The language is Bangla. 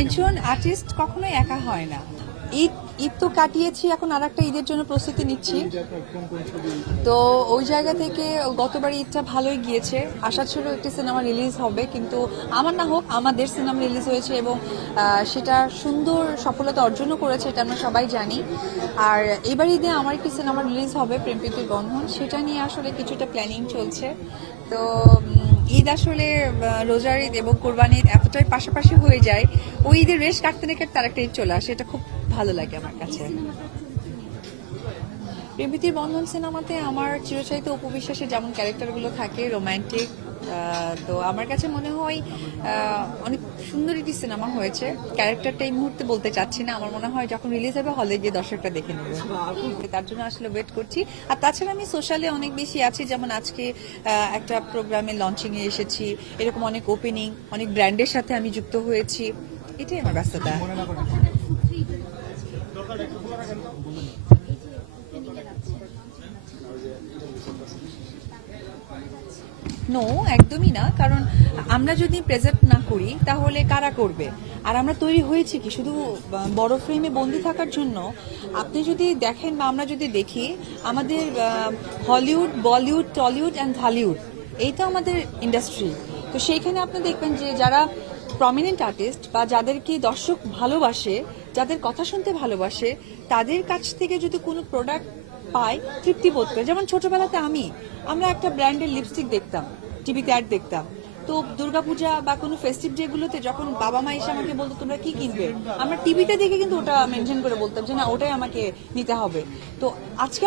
একজন আর্টিস্ট কখনোই একা হয় না। ঈদ ঈদ তো কাটিয়েছি, এখন আর একটা ঈদের জন্য প্রস্তুতি নিচ্ছি। তো ওই জায়গা থেকে গতবার ঈদটা ভালোই গিয়েছে। আশা ছিল একটি সিনেমা রিলিজ হবে, কিন্তু আমার না হোক আমাদের সিনেমা রিলিজ হয়েছে এবং সেটা সুন্দর সফলতা অর্জনও করেছে, এটা আমরা সবাই জানি। আর এবার ঈদে আমার একটি সিনেমা রিলিজ হবে, প্রেম প্রীতির বন্ধন, সেটা নিয়ে আসলে কিছুটা প্ল্যানিং চলছে। তো ঈদ আসলে রোজার ঈদ এবং কোরবানি ঈদ এতটাই পাশাপাশি হয়ে যায়, ওই ঈদের রেশ কাটতে না কাটতে আরেকটা ঈদ চলে আসে, এটা খুব ভালো লাগে আমার কাছে। প্রেমপ্রীতির বন্ধন সিনেমাতে আমার চিরচারিত উপবিশ্বাসে যেমন ক্যারেক্টারগুলো থাকে রোমান্টিক, তো আমার কাছে মনে হয় অনেক সুন্দর একটি সিনেমা হয়েছে। ক্যারেক্টারটা এই মুহূর্তে বলতে চাচ্ছি না, আমার মনে হয় যখন রিলিজ হবে হলে গিয়ে দর্শকরা দেখে নেবে, তার জন্য আসলে ওয়েট করছি। আর তাছাড়া আমি সোশ্যালে অনেক বেশি আছি, যেমন আজকে একটা প্রোগ্রামে লঞ্চিংয়ে এসেছি, এরকম অনেক ওপেনিং, অনেক ব্র্যান্ডের সাথে আমি যুক্ত হয়েছি, এটাই আমার ব্যস্ততা। নো, একদমই না, কারণ আমরা যদি প্রেজেন্ট না করি তাহলে কারা করবে? আর আমরা তৈরি হয়েছি কি শুধু বড় ফ্রেমে বন্দি থাকার জন্য? আপনি যদি দেখেন বা আমরা যদি দেখি, আমাদের Hollywood, Bollywood, Tollywood and Hollywood, এইটা আমাদের ইন্ডাস্ট্রি। তো সেইখানে আপনি দেখবেন যে যারা প্রমিনেন্ট আর্টিস্ট বা যাদেরকে দর্শক ভালোবাসে, যাদের কথা শুনতে ভালোবাসে, তাদের কাছ থেকে যদি কোনো প্রোডাক্ট পাই, তৃপ্তি বোধ করে। যেমন ছোটবেলাতে আমরা একটা ব্র্যান্ডের লিপস্টিক দেখতাম, টিভিতে অ্যাড দেখতাম। তো দুর্গাপূজা বা কোনো ফেস্টিভ ডেগুলোতে যখন বাবা মা এসে আমাকে বলতো তোমরা কি কিনবে, আমরা টিভিতে দেখে কিন্তু ওটা মেনশন করে বলতাম যে না ওটাই আমাকে নিতে হবে। তো আজকে